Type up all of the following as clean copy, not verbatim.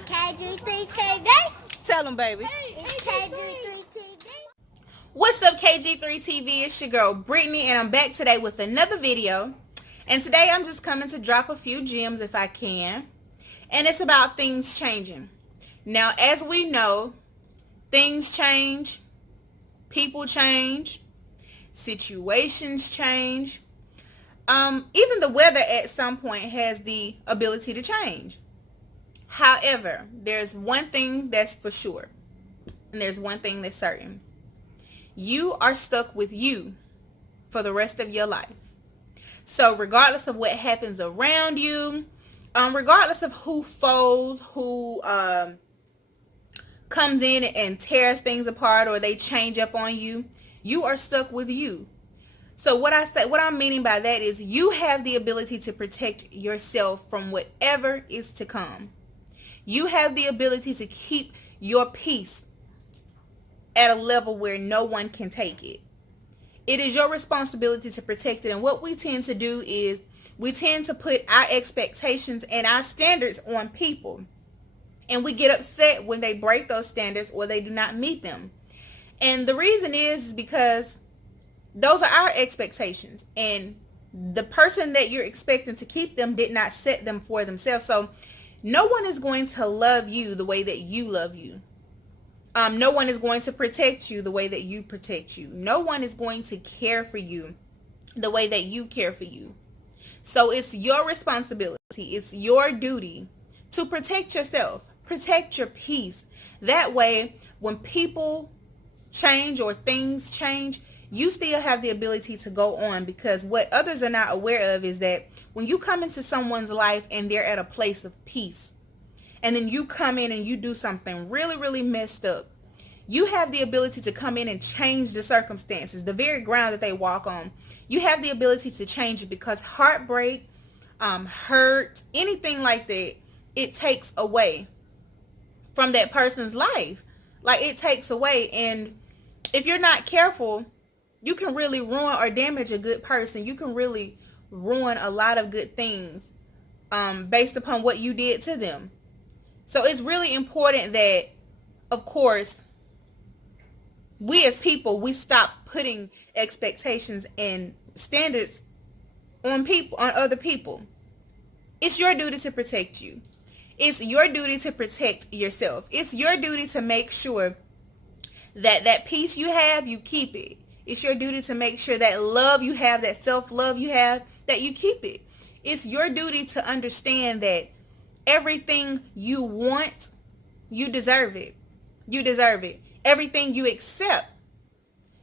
It's KG3 TV. Tell them, baby. It's KG3 TV. What's up, KG3 TV? It's your girl, Brittany, and I'm back today with another video. And today I'm just coming to drop a few gems if I can. And it's about things changing. Now, as we know, things change, people change, situations change. Even the weather at some point has the ability to change. However, there's one thing that's for sure, and there's one thing that's certain. You are stuck with you for the rest of your life. So regardless of what happens around you, regardless of who folds, who comes in and tears things apart, or they change up on you, you are stuck with you. So what I'm meaning by that is you have the ability to protect yourself from whatever is to come. You have the ability to keep your peace at a level where no one can take it. It is your responsibility to protect it. And what we tend to do is we tend to put our expectations and our standards on people. And we get upset when they break those standards or they do not meet them. And the reason is because those are our expectations. And the person that you're expecting to keep them did not set them for themselves. So no one is going to love you the way that you love you. No one is going to protect you the way that you protect you. No one is going to care for you the way that you care for you. So it's your responsibility. It's your duty to protect yourself. Protect your peace. That way, when people change or things change, you still have the ability to go on, because what others are not aware of is that when you come into someone's life and they're at a place of peace, and then you come in and you do something really, really messed up, you have the ability to come in and change the circumstances, the very ground that they walk on. You have the ability to change it, because heartbreak, hurt, anything like that, it takes away from that person's life. Like, it takes away. And if you're not careful, you can really ruin or damage a good person. You can really ruin a lot of good things based upon what you did to them. So it's really important that, of course, we as people, we stop putting expectations and standards on other people. It's your duty to protect you. It's your duty to protect yourself. It's your duty to make sure that that peace you have, you keep it. It's your duty to make sure that love you have, that self-love you have, that you keep it. It's your duty to understand that everything you want, you deserve it. You deserve it. Everything you accept,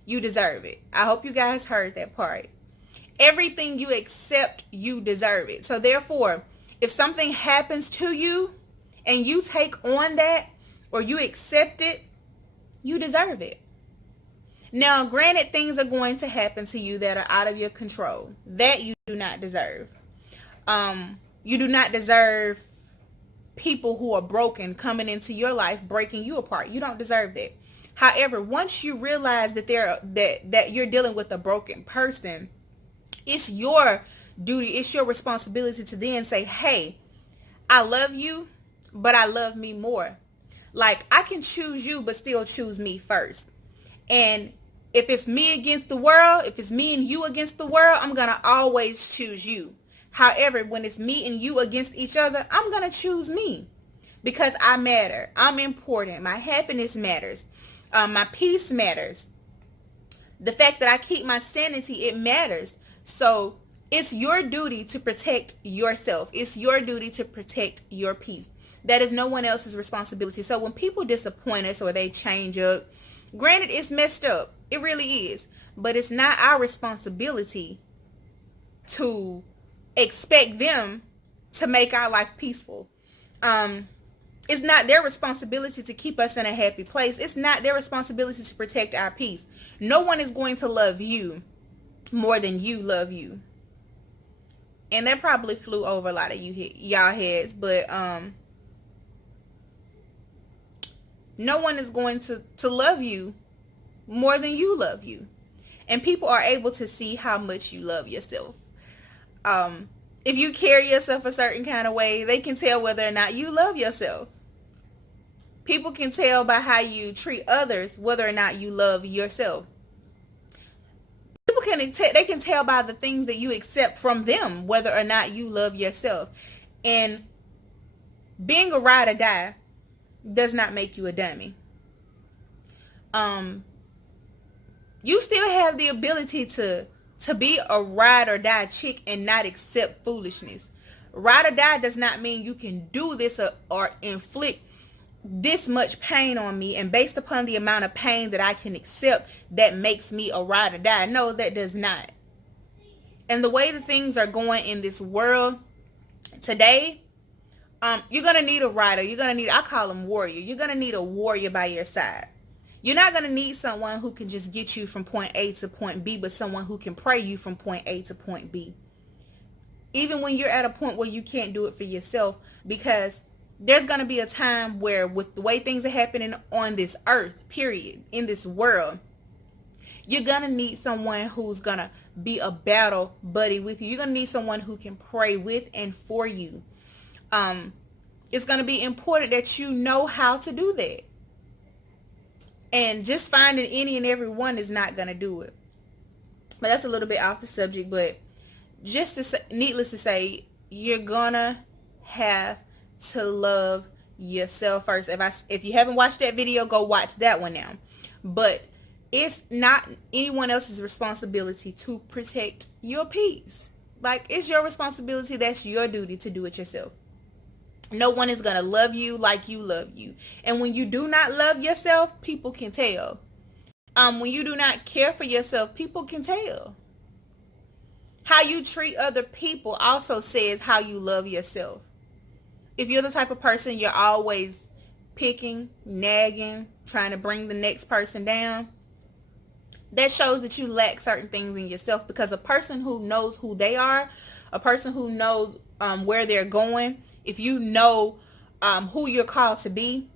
you deserve it. I hope you guys heard that part. Everything you accept, you deserve it. So therefore, if something happens to you and you take on that or you accept it, you deserve it. Now, granted, things are going to happen to you that are out of your control. That you do not deserve. You do not deserve people who are broken coming into your life, breaking you apart. You don't deserve that. However, once you realize that that you're dealing with a broken person, it's your duty, it's your responsibility to then say, hey, I love you, but I love me more. Like, I can choose you, but still choose me first. And if it's me against the world, if it's me and you against the world, I'm going to always choose you. However, when it's me and you against each other, I'm going to choose me, because I matter. I'm important. My happiness matters. My peace matters. The fact that I keep my sanity, it matters. So it's your duty to protect yourself. It's your duty to protect your peace. That is no one else's responsibility. So when people disappoint us or they change up, granted, it's messed up. It really is. But it's not our responsibility to expect them to make our life peaceful. It's not their responsibility to keep us in a happy place. It's not their responsibility to protect our peace. No one is going to love you more than you love you. And that probably flew over a lot of y'all heads, but no one is going to love you more than you love you. And people are able to see how much you love yourself. If you carry yourself a certain kind of way, they can tell whether or not you love yourself. People can tell by how you treat others whether or not you love yourself. People can tell by the things that you accept from them whether or not you love yourself. And being a ride or die does not make you a dummy. You still have the ability to be a ride or die chick and not accept foolishness. Ride or die does not mean you can do this or inflict this much pain on me, and based upon the amount of pain that I can accept, that makes me a ride or die. No, that does not. And the way the things are going in this world today, you're going to need a rider. You're going to need, I call them warrior. You're going to need a warrior by your side. You're not going to need someone who can just get you from point A to point B, but someone who can pray you from point A to point B. Even when you're at a point where you can't do it for yourself, because there's going to be a time where, with the way things are happening on this earth, period, in this world, you're going to need someone who's going to be a battle buddy with you. You're going to need someone who can pray with and for you. It's going to be important that you know how to do that. And just finding any and every one is not going to do it. But that's a little bit off the subject. But just to say, needless to say, you're going to have to love yourself first. If you haven't watched that video, go watch that one now. But it's not anyone else's responsibility to protect your peace. Like, it's your responsibility. That's your duty to do it yourself. No one is going to love you like you love you. And when you do not love yourself, people can tell. When you do not care for yourself, people can tell. How you treat other people also says how you love yourself. If you're the type of person you're always picking, nagging, trying to bring the next person down, that shows that you lack certain things in yourself. Because a person who knows who they are, a person who knows where they're going, if you know who you're called to be,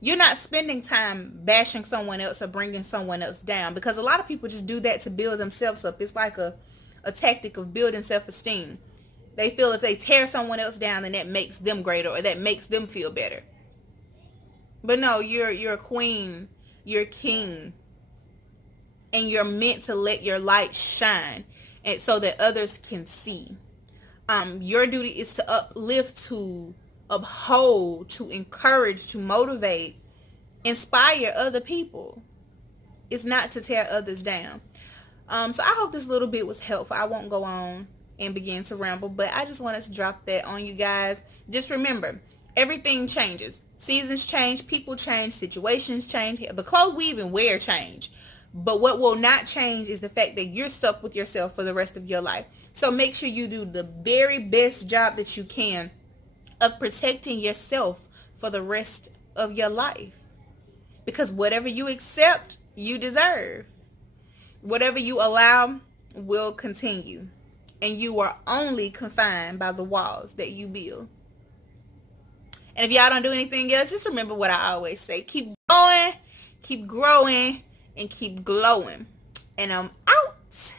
you're not spending time bashing someone else or bringing someone else down. Because a lot of people just do that to build themselves up. It's like a tactic of building self-esteem. They feel if they tear someone else down, then that makes them greater or that makes them feel better. But no, you're a queen, you're a king, and you're meant to let your light shine, and so that others can see. Your duty is to uplift, to uphold, to encourage, to motivate, inspire other people. It's not to tear others down. So I hope this little bit was helpful. I won't go on and begin to ramble, but I just wanted to drop that on you guys. Just remember, everything changes. Seasons change, people change, situations change, the clothes we even wear change. But what will not change is the fact that you're stuck with yourself for the rest of your life. So make sure you do the very best job that you can of protecting yourself for the rest of your life. Because whatever you accept, you deserve. Whatever you allow will continue. And you are only confined by the walls that you build. And if y'all don't do anything else, just remember what I always say. Keep going, keep growing, and keep glowing. And I'm out.